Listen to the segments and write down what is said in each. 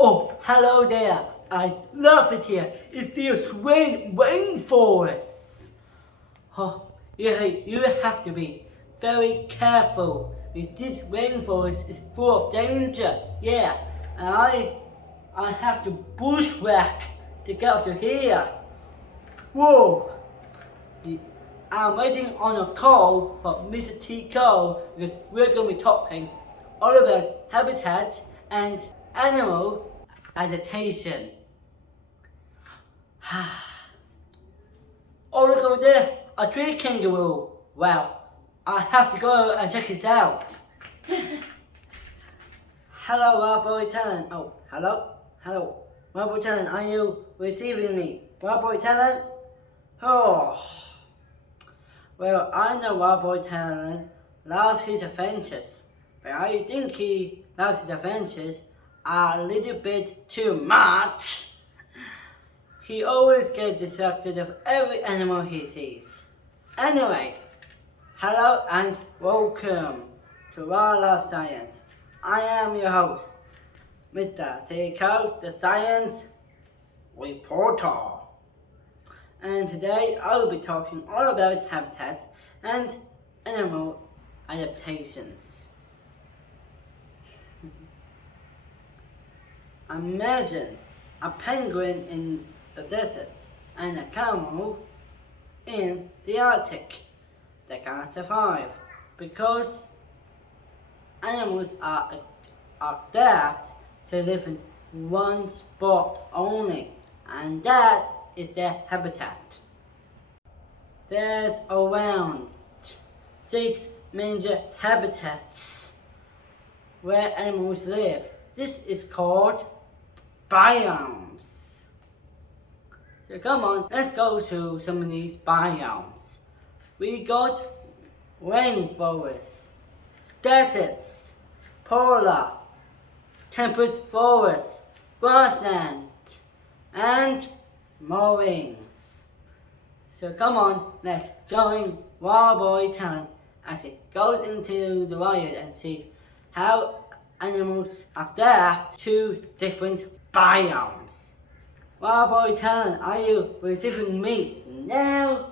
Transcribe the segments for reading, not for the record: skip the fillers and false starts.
Oh, hello there. I love it here. It's the rainforest. Oh, you have to be very careful because this rainforest is full of danger. Yeah, and I have to bushwhack to get up to here. Whoa! I'm waiting on a call from Mr. T. Cole because we're going to be talking all about habitats and animal adaptation. Oh, look over there, a tree kangaroo. Well, I have to go and check this out. Hello, Warboy Talent. Oh, hello. Warboy Talent, are you receiving me? Warboy Talent? Oh. Well, I know Warboy Talent loves his adventures, but I think he loves his adventures a little bit too much. He always gets distracted of every animal he sees. Anyway, hello and welcome to Wildlife Science. I am your host, Mr. Tico, the Science Reporter. And today I'll be talking all about habitats and animal adaptations. Imagine a penguin in the desert and a camel in the Arctic. They can't survive because animals are adapted to live in one spot only, and that is their habitat. There's around 6 major habitats where animals live. This is called biomes. So come on, let's go to some of these biomes. We got rainforests, deserts, polar, temperate forests, grassland, and moorings. So come on, let's join Warboy Talent as it goes into the wild and see how animals adapt to different biomes. Warboy Talent, are you receiving me now?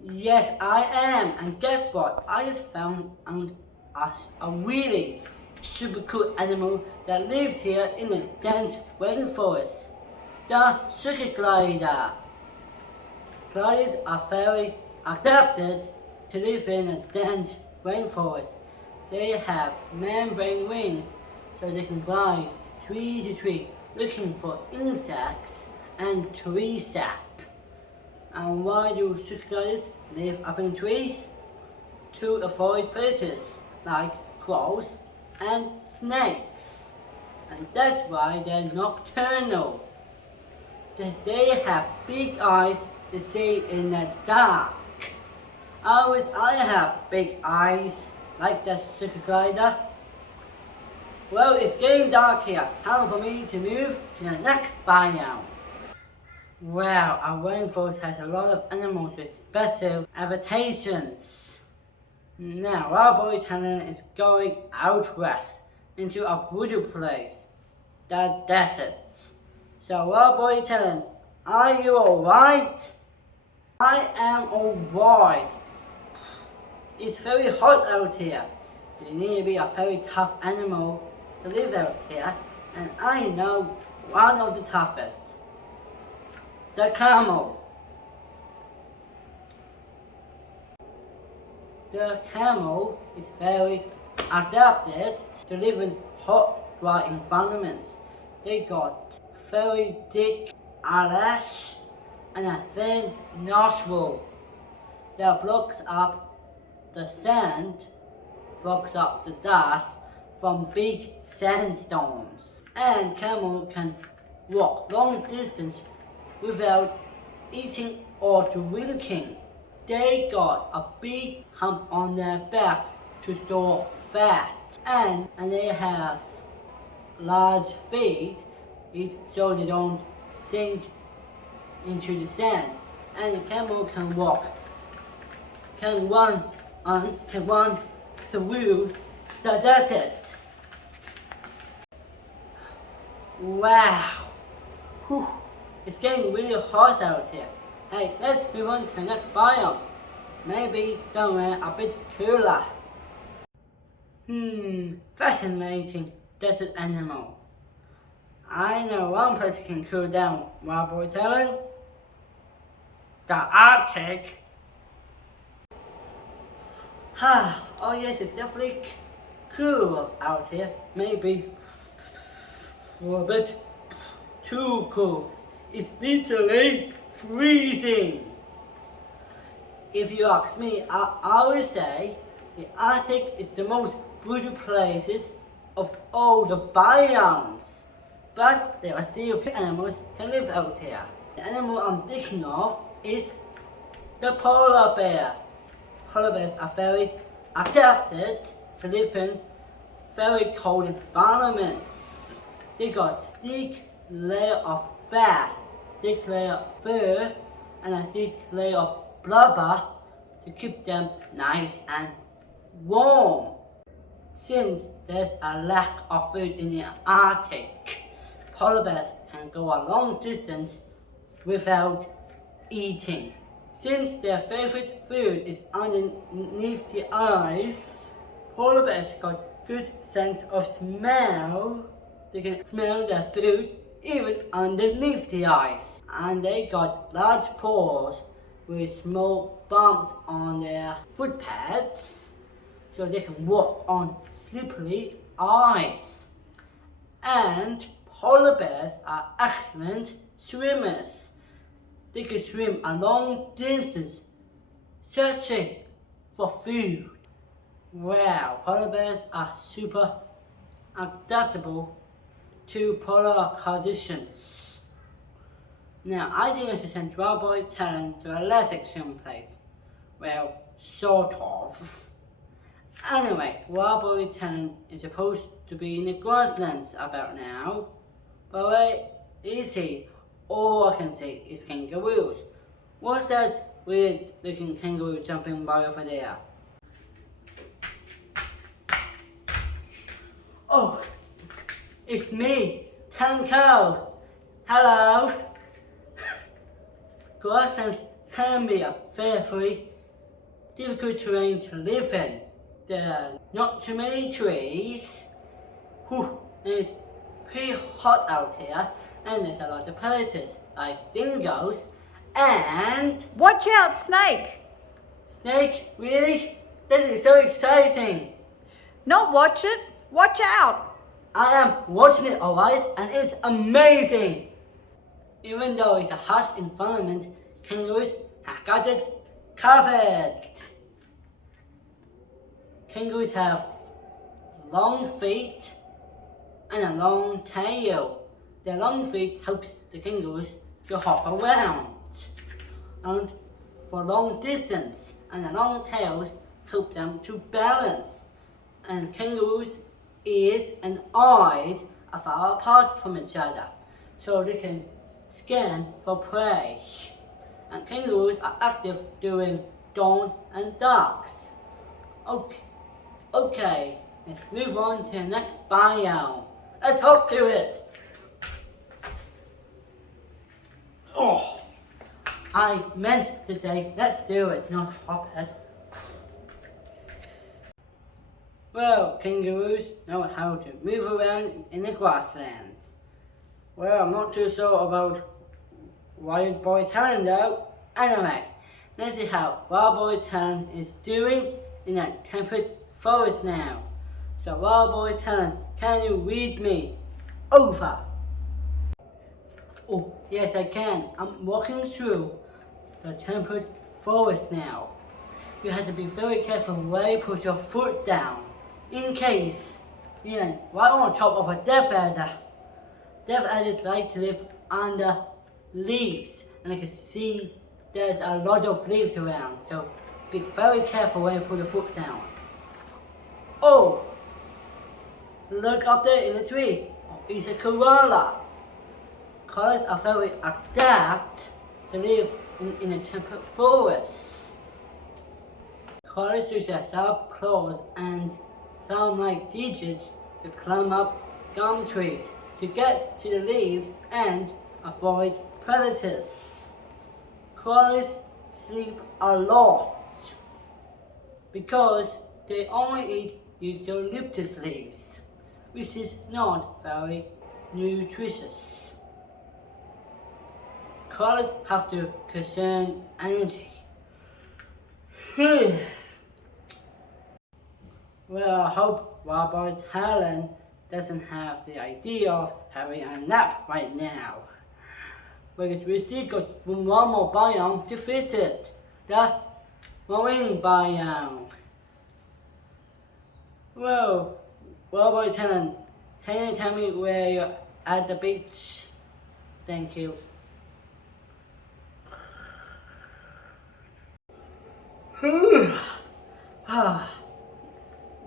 Yes, I am. And guess what? I just found a really super cool animal that lives here in the dense rainforest. The sugar glider. Gliders are very adapted to live in a dense rainforest. They have membrane wings so they can glide tree to tree looking for insects and tree sap. And why do sugar gliders live up in trees? To avoid predators like crows and snakes. And that's why they're nocturnal. They have big eyes to see in the dark. I wish I have big eyes like that sugar glider. Well, it's getting dark here. Time for me to move to the next biome. Wow, our rainforest has a lot of animals with special adaptations. Now, our boy Talent is going out west into a brutal place, the deserts. So, our boy Talent, are you alright? I am alright. It's very hot out here. You need to be a very tough animal to live out here, and I know one of the toughest. The camel. The camel is very adapted to live in hot, dry environments. They got very thick eyelash and a thin nostril that blocks up the sand, blocks up the dust from big sandstorms. And camel can walk long distance without eating or drinking. They got a big hump on their back to store fat, and they have large feet so they don't sink into the sand. And the camel can walk, can run through the desert. Wow. Whew. It's getting really hot out here. Hey, let's move on to the next biome. Maybe somewhere a bit cooler. Fascinating desert animal. I know one place can cool down, Wild Boy Talon. The Arctic. Oh yes, it's definitely cool out here. Maybe a bit too cool. It's literally freezing. If you ask me, I would say the Arctic is the most beautiful places of all the biomes. But there are still few animals can live out here. The animal I'm thinking of is the polar bear. Polar bears are very adapted to live in very cold environments. They got thick layer of fat, thick layer of fur, and a thick layer of blubber to keep them nice and warm. Since there's a lack of food in the Arctic, polar bears can go a long distance without eating. Since their favorite food is underneath the ice, polar bears got good sense of smell. They can smell their food even underneath the ice. And they got large paws with small bumps on their foot pads so they can walk on slippery ice. And polar bears are excellent swimmers. They can swim a long distance searching for food. Wow, polar bears are super adaptable to polar conditions. Now, I think I should send Wild Boy Talon to a less extreme place. Well, sort of. Anyway, Wild Boy Talon is supposed to be in the grasslands about now. But where is he? All I can see is kangaroos. What's that weird looking kangaroo jumping by over there? Oh, it's me, Talon Cow. Hello. Grasslands can be a very difficult terrain to live in. There are not too many trees. And it's pretty hot out here, and there's a lot of predators like dingoes and... Watch out, snake! Snake? Really? That is so exciting! Not watch it, watch out! I am watching it, alright, and it's amazing! Even though it's a harsh environment, kangaroos have got it covered. Kangaroos have long feet and a long tail. Their long feet helps the kangaroos to hop around and for long distance, and the long tails help them to balance. And kangaroos' ears and eyes are far apart from each other, so they can scan for prey. And kangaroos are active during dawn and darks. Okay, let's move on to the next biome. Let's hop to it. Oh, I meant to say let's do it, not hop it. Well, kangaroos know how to move around in the grassland. Well, I'm not too sure about Wild Boy Talon though. Anyway, let's see how Wild Boy Talon is doing in that temperate forest now. So Wild Boy Talon, can you read me? Over. Oh, yes I can. I'm walking through the temperate forest now. You have to be very careful where you put your foot down, in case you land right on top of a death adder. Death adders like to live under leaves, and I can see there's a lot of leaves around, so be very careful where you put your foot down. Oh, look up there in the tree. Oh, it's a koala. Koalas are very adapt to live in a temperate forest. Koalas use their sharp claws and thumb-like digits to climb up gum trees to get to the leaves and avoid predators. Koalas sleep a lot because they only eat eucalyptus leaves, which is not very nutritious. Koalas have to conserve energy. Well, I hope Robert Helen doesn't have the idea of having a nap right now, because we still got one more biome to visit, the marine biome. Well, Robert Helen, can you tell me where you're at the beach? Thank you.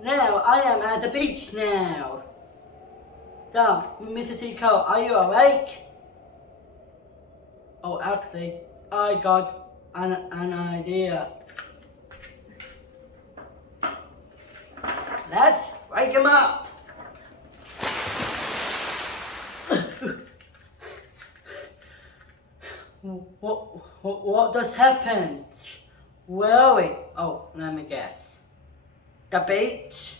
Now I am at the beach now. So, Mr. Tico, are you awake? Oh, actually, I got an idea. Let's wake him up. What just happened? Where are we? Oh, let me guess. The beach?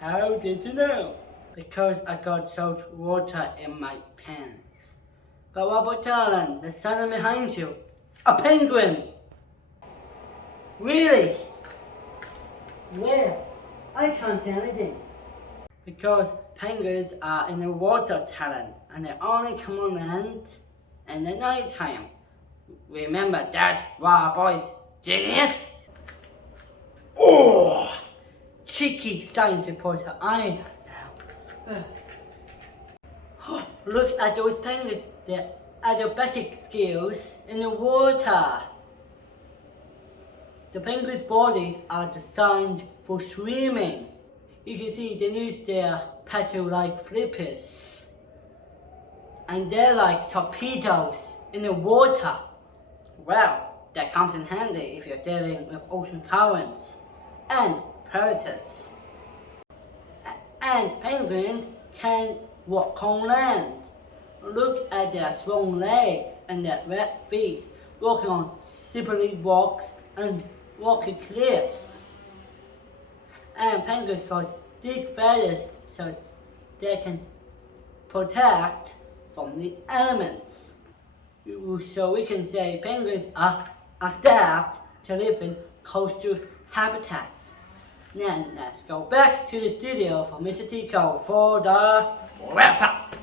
How did you know? Because I got salt water in my pants. But Robert Allen, the sun behind you, a penguin! Really? Where? I can't see anything. Because penguins are in the water, Talon, and they only come on land in the night time. Remember that, Wow Boys, genius? Oh! Cheeky science reporter, I know. Look at those penguins, their acrobatic skills in the water. The penguins' bodies are designed for swimming. You can see they use their paddle-like flippers. And they're like torpedoes in the water. Well, that comes in handy if you're dealing with ocean currents and predators. And penguins can walk on land. Look at their strong legs and their red feet walking on slippery rocks and rocky cliffs. And penguins got thick feathers so they can protect from the elements. So we can say penguins are adapt to live in coastal habitats. Now let's go back to the studio for Mr. Tico for the wrap up.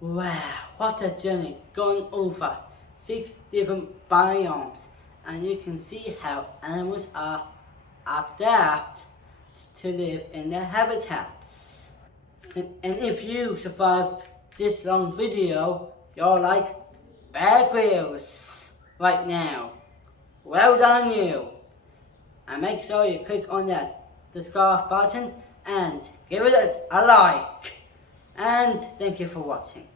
Wow, what a journey going over 6 different biomes, and you can see how animals are adapt to live in their habitats. And if you survive this long video, you're like Bear Grylls right now. Well done you! And make sure you click on that subscribe button and give it a like. And thank you for watching.